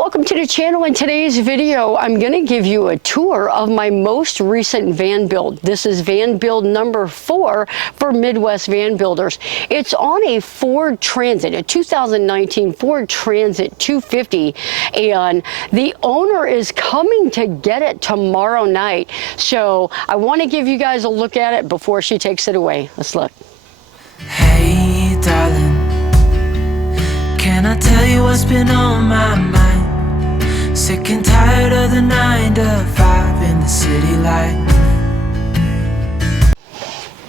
welcome to the channel. In today's video, I'm going to give you a tour of my most recent van build. This is van build number 4 for Midwest Van Builders. It's on a Ford Transit, a 2019 Ford Transit 250, and the owner is coming to get it tomorrow night. So I want to give you guys a look at it before she takes it away. Let's look. Hey, darling, can I tell you what's been on my mind? Sick and tired of the 9 to 5 in the city light.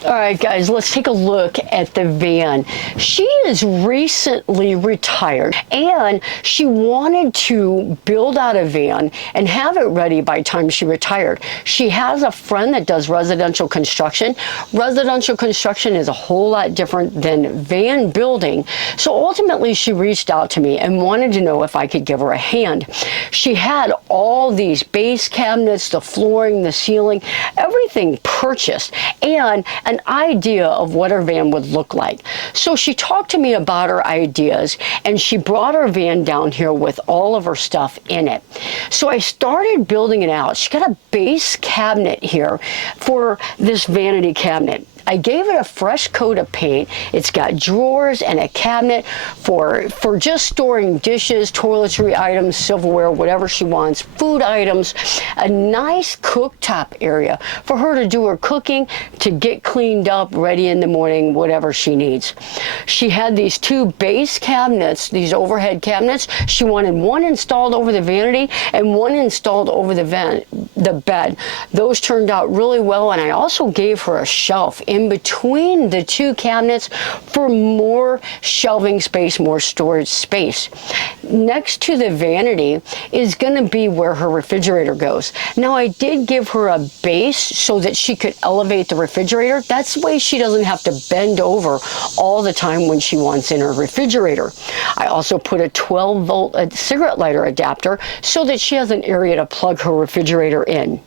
All right, guys, let's take a look at the van. She is recently retired, and she wanted to build out a van and have it ready by the time she retired. She has a friend that does residential construction. Residential construction is a whole lot different than van building. So ultimately, she reached out to me and wanted to know if I could give her a hand. She had all these base cabinets, the flooring, the ceiling, everything purchased, and an idea of what her van would look like. So she talked to me about her ideas, and she brought her van down here with all of her stuff in it. So I started building it out. She got a base cabinet here for this vanity cabinet. I gave it a fresh coat of paint. It's got drawers and a cabinet for just storing dishes, toiletry items, silverware, whatever she wants, food items, a nice cooktop area for her to do her cooking, to get cleaned up, ready in the morning, whatever she needs. She had these 2 base cabinets, these overhead cabinets. She wanted one installed over the vanity and one installed over the bed. Those turned out really well, and I also gave her a shelf in between the 2 cabinets for more shelving space, more storage space. Next to the vanity is going to be where her refrigerator goes. Now, I did give her a base so that she could elevate the refrigerator. That's the way she doesn't have to bend over all the time when she wants in her refrigerator. I also put a 12-volt cigarette lighter adapter so that she has an area to plug her refrigerator in.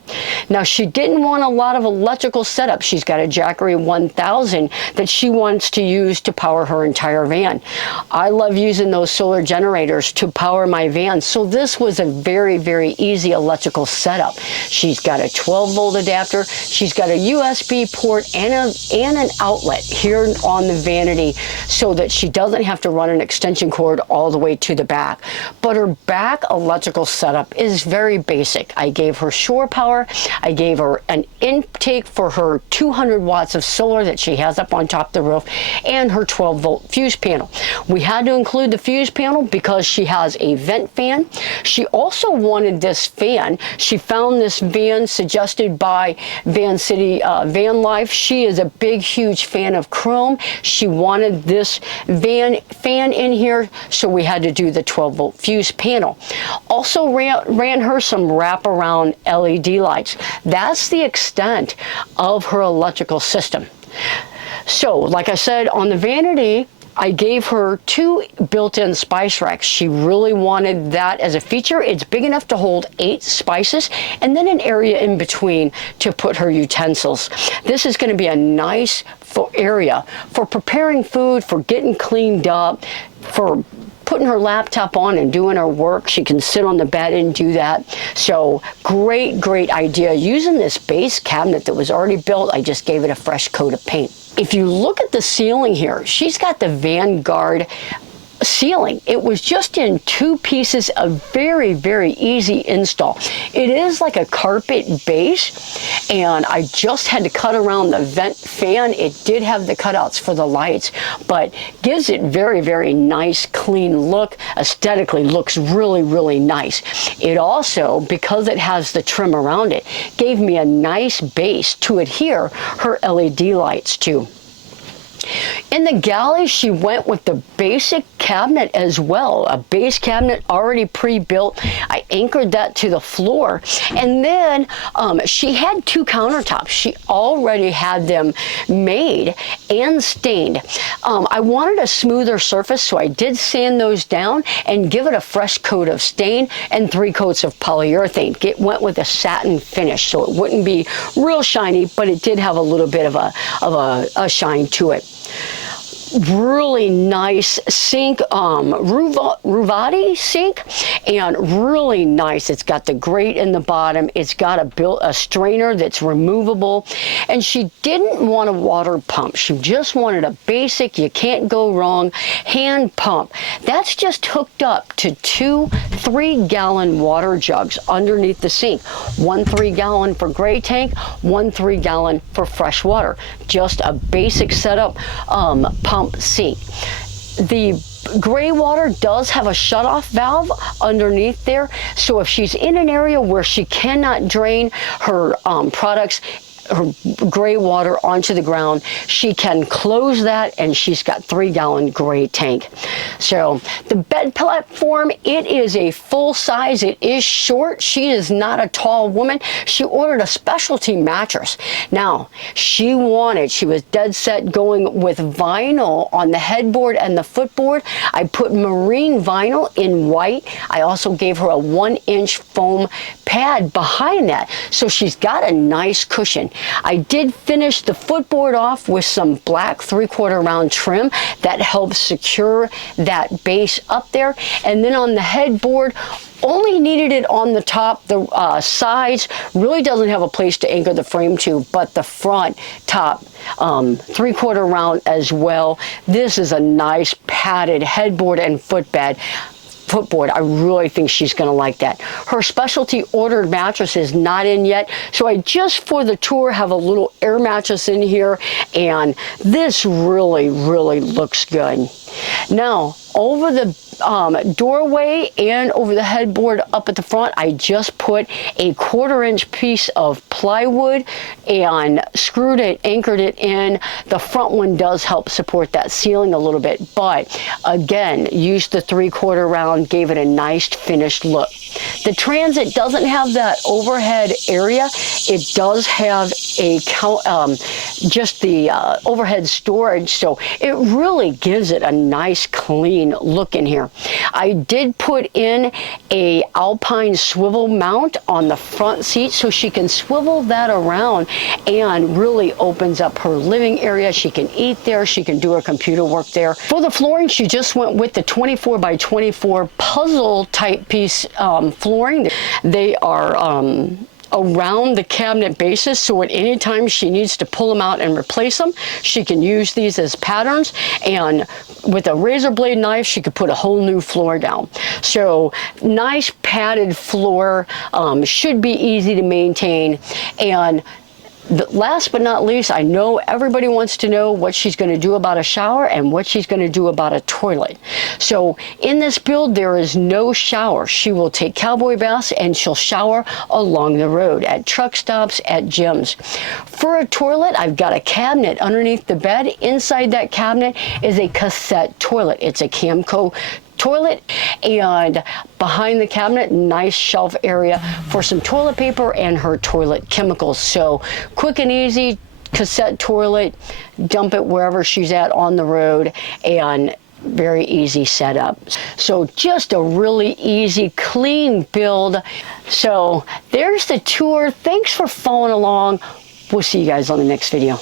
Now, she didn't want a lot of electrical setup. She's got a Jackery 1000 that she wants to use to power her entire van. I love using those solar generators to power my van, so this was a very, very easy electrical setup. She's got a 12-volt adapter. She's got a USB port and an outlet here on the vanity so that she doesn't have to run an extension cord all the way to the back. But her back electrical setup is very basic. I gave her shore power. I gave her an intake for her 200 watts of solar that she has up on top of the roof, and her 12-volt fuse panel. We had to include the fuse panel because she has a vent fan. She also wanted this fan. She found this van suggested by Van City Van Life. She is a big, huge fan of chrome. She wanted this van fan in here, so we had to do the 12-volt fuse panel. Also ran her some wraparound LED lights. That's the extent of her electrical system. So, like I said, on the vanity, I gave her 2 built-in spice racks. She really wanted that as a feature. It's big enough to hold 8 spices, and then an area in between to put her utensils. This is going to be a nice area for preparing food, for getting cleaned up, for putting her laptop on and doing her work. She can sit on the bed and do that. So great, great idea. Using this base cabinet that was already built, I just gave it a fresh coat of paint. If you look at the ceiling here, she's got the Vanguard ceiling. It was just in 2 pieces, a very, very easy install. It is like a carpet base, and I just had to cut around the vent fan. It did have the cutouts for the lights, but gives it very, very nice, clean look. Aesthetically looks really, really nice. It also, because it has the trim around it, gave me a nice base to adhere her LED lights to. In the Galley, she went with the basic cabinet as well, a base cabinet already pre-built. I anchored that to the floor, and then she had 2 countertops. She already had them made and stained. I wanted a smoother surface, so I did sand those down and give it a fresh coat of stain and 3 coats of polyurethane. It went with a satin finish, so it wouldn't be real shiny, but it did have a little bit of a shine to it. really nice sink, Ruvati sink, and really nice. It's got the grate in the bottom. It's got a strainer that's removable, and she didn't want a water pump. She just wanted a basic, you can't go wrong, hand pump. That's just hooked up to 2 3-gallon water jugs underneath the sink. 1 3-gallon for gray tank, 1 3-gallon for fresh water. Just a basic setup pump sink. The gray water does have a shutoff valve underneath there, so if she's in an area where she cannot drain her products, her gray water onto the ground, she can close that, and she's got 3-gallon gray tank. So the bed platform, it is a full size. It is short. She is not a tall woman. She ordered a specialty mattress. Now, she was dead set going with vinyl on the headboard and the footboard. I put marine vinyl in white. I also gave her a 1-inch foam pad behind that, so she's got a nice cushion. I did finish the footboard off with some black 3/4 round trim that helps secure that base up there. And then on the headboard, only needed it on the top. The sides really doesn't have a place to anchor the frame to, but the front top 3/4 round as well. This is a nice padded headboard and footboard. I really think she's going to like that. Her specialty ordered mattress is not in yet, so I just for the tour have a little air mattress in here, and this really looks good. Now, over the doorway and over the headboard up at the front, I just put a 1/4-inch piece of plywood and screwed it, anchored it in. The front one does help support that ceiling a little bit, but again, used the 3/4 round, gave it a nice finished look. The transit doesn't have that overhead area. It does have a just the overhead storage, so it really gives it a nice clean look in here. I did put in a Alpine swivel mount on the front seat, so she can swivel that around and really opens up her living area. She can eat there, she can do her computer work there. For the flooring, she just went with the 24 by 24 puzzle type piece flooring. They are around the cabinet bases, so at any time she needs to pull them out and replace them, she can use these as patterns, and with a razor blade knife she could put a whole new floor down. So nice padded floor, should be easy to maintain. And last but not least, I know everybody wants to know what she's going to do about a shower and what she's going to do about a toilet. So in this build, there is no shower. She will take cowboy baths and she'll shower along the road, at truck stops, at gyms. For a toilet, I've got a cabinet underneath the bed. Inside that cabinet is a cassette toilet. It's a Camco toilet, and behind the cabinet, nice shelf area for some toilet paper and her toilet chemicals. So quick and easy cassette toilet, dump it wherever she's at on the road, and very easy setup. So just a really easy, clean build. So there's the tour. Thanks for following along. We'll see you guys on the next video.